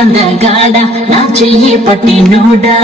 అందగాడ నా చెయ్యి పట్టినోడా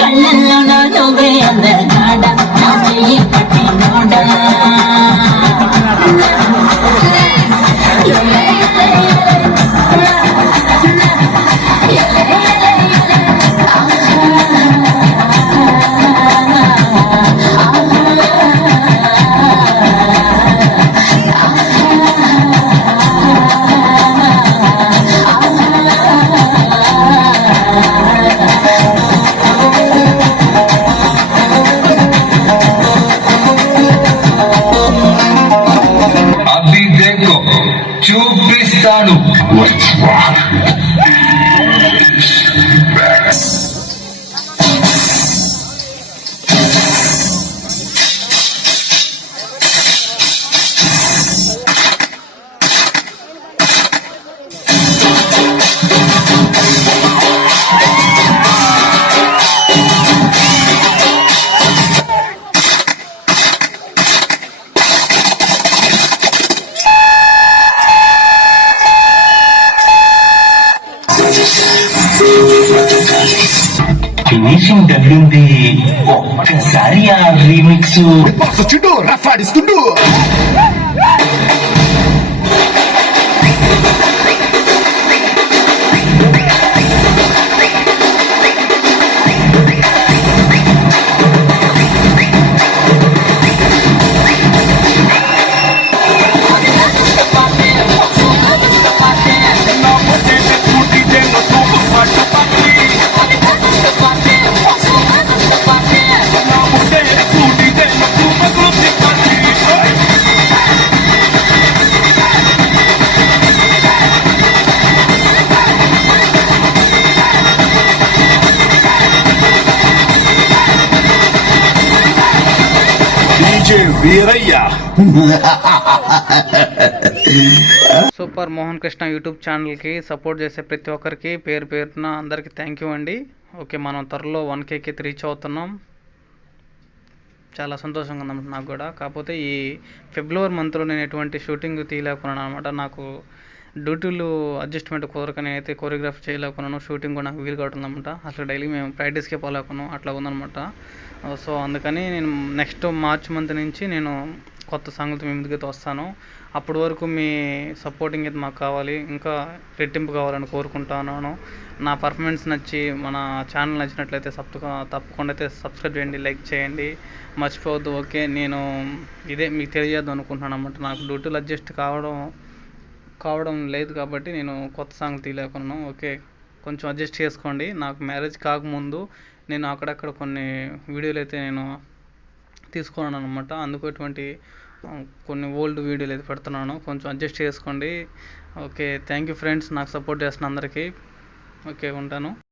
కళ్ళల్లో నువ్వే అందగాడ నా చెయ్యి పట్టినోడా చూపిస్తాను. ఫినిషింగ్ తగ్గింది ఒక్కసారి ఆ రీమిక్స్ చుట్టూ రఫ్ ఆడిస్తుంటూ సూపర్ మోహన్ కృష్ణ యూట్యూబ్ ఛానల్కి సపోర్ట్ చేసే ప్రతి ఒక్కరికి పేరు పేరున అందరికీ థ్యాంక్ యూ అండి. ఓకే, మనం త్వరలో 1Kకి రీచ్ అవుతున్నాం. చాలా సంతోషంగా ఉంది నాకు కూడా. కాకపోతే ఈ ఫిబ్రవరి మంత్లో నేను ఎటువంటి షూటింగ్ తీయలేకున్నాను అనమాట. నాకు డ్యూటీలు అడ్జస్ట్మెంట్ కుదరకని అయితే కొరియోగ్రఫీ చేయలేకున్నాను. షూటింగ్ కూడా నాకు వీలు కావట్లేదు అనమాట. అసలు డైలీ మేము ప్రాక్టీస్కే పోలేకున్నాం, అట్లా ఉందనమాట. సో అందుకని నేను నెక్స్ట్ మార్చ్ మంత్ నుంచి నేను కొత్త సాంగ్తో మీ ముందుకైతే వస్తాను. అప్పటి వరకు మీ సపోర్టింగ్ అయితే మాకు కావాలి, ఇంకా రెట్టింపు కావాలని కోరుకుంటున్నాను. నా పర్ఫార్మెన్స్ నచ్చి మన ఛానల్ నచ్చినట్లయితే తప్పకుండా అయితే సబ్స్క్రైబ్ చేయండి, లైక్ చేయండి, మర్చిపోవద్దు. ఓకే, నేను ఇదే మీకు తెలియజేద్దాం అనుకుంటున్నాను అనమాట. నాకు డ్యూటీలు అడ్జస్ట్ కావడం లేదు కాబట్టి నేను కొత్త సాంగ్ తీయలేకున్నాను. ఓకే, కొంచెం అడ్జస్ట్ చేసుకోండి. నాకు మ్యారేజ్ కాకముందు నేను అక్కడక్కడ కొన్ని వీడియోలు అయితే నేను తీసుకున్నాను అనమాట. అందుకు ఇటువంటి కొన్ని ఓల్డ్ వీడియోలు అయితే పెడుతున్నాను, కొంచెం అడ్జస్ట్ చేసుకోండి. ఓకే, థ్యాంక్ యూ ఫ్రెండ్స్, నాకు సపోర్ట్ చేస్తున్న అందరికీ. ఓకే, ఉంటాను.